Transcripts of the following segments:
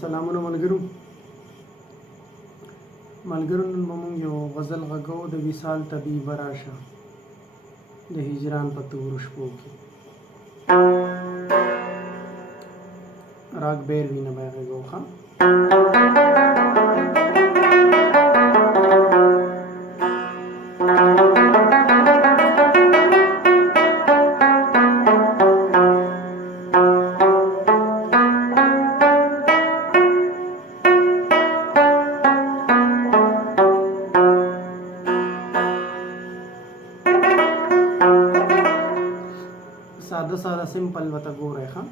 سلامونه ملګرو نن به موږ یو غزل غږو د وصال طبیب راشه د هجران په تورو شپو کې راګ بیروي نه به غږو ښه साधा सिंपल वता गोरे हाँ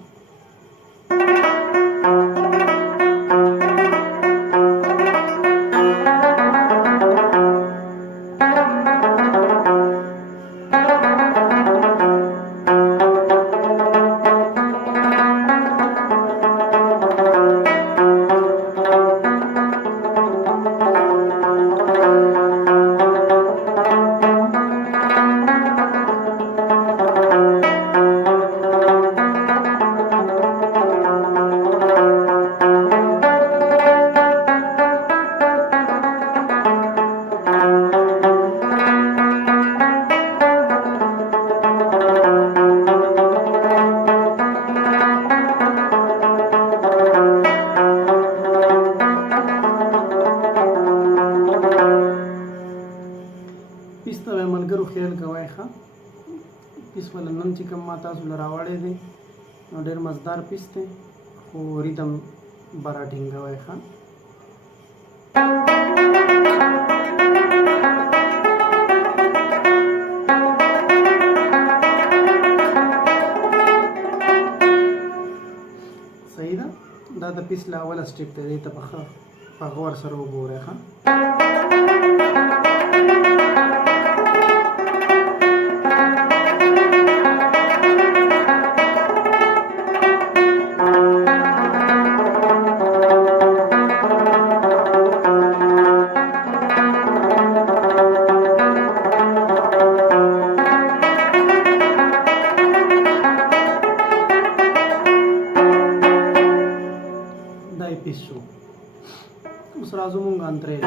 ملګرو خیال کوي ښه پیس ول نن چې کوم ما تاسو لراوړې دي نو ډېر مزدار پیس دی خو ریتم برا ټینګوي ښه صحیح ده دا د پیس لا اوله سټیپ دی ته په غور سره وګورئ ښه pisu terus langsung menggantre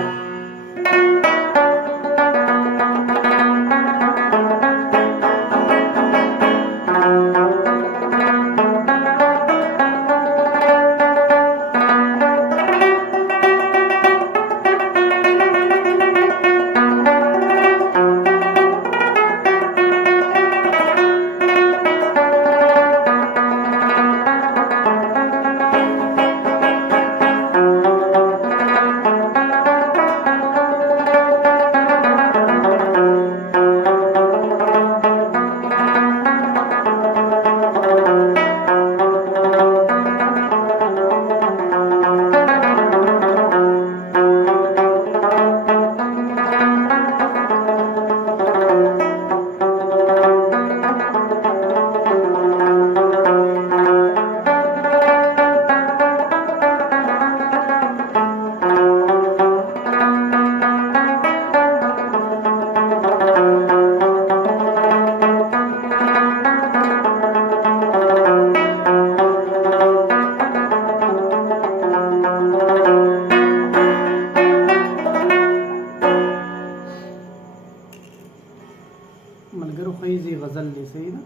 ملګرو خیزي غزل دی صحیح ده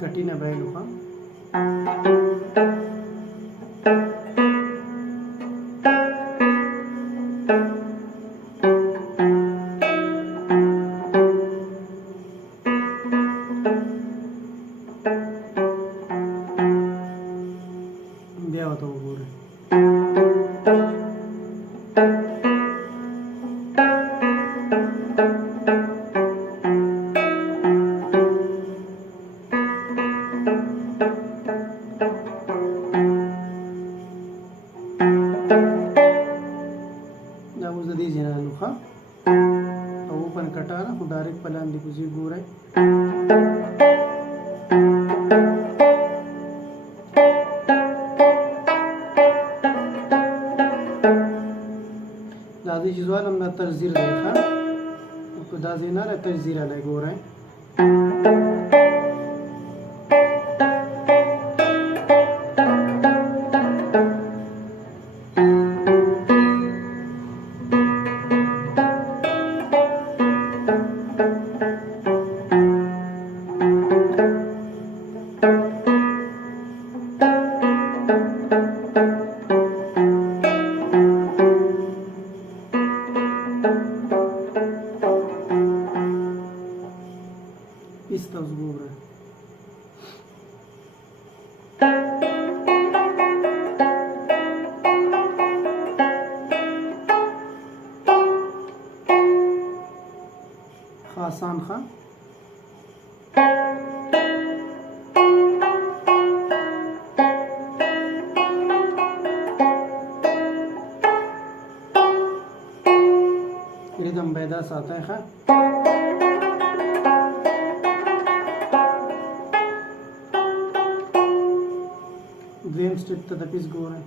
کټینه بیلو ها بیا وته وګورئ او ओपन कटाना को डायरेक्ट पलान दी कुछ गोरे دا دې چې ځوانم دا ترزیر دی ښه په دا ځای نه ترزیر دی ګورئ Pista zgóry. آسان ښه ریدم پیدا ساتئ ښه دویم سټیپ ته د پیس ګورئ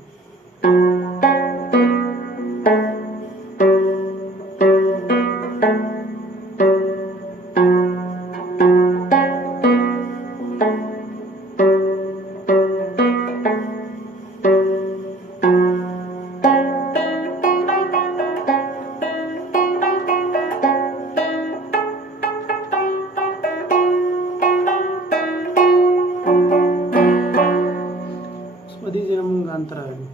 په دې ځای مونږ انتر راوړو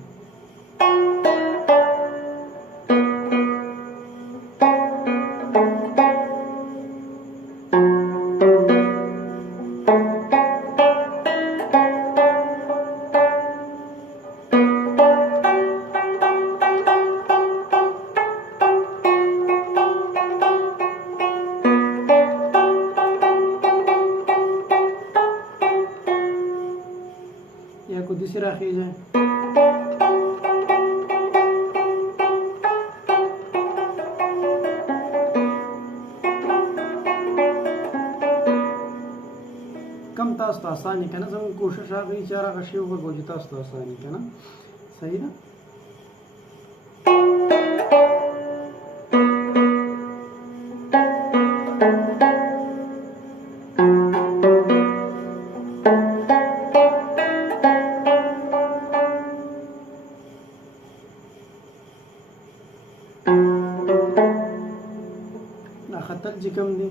या कुदी से राखी जाए कम तास तो आसानी है ना सब कोशिश आ गई चारा का शिव को गोजितास तो आसानी है ना सही ना خطر چې کوم دی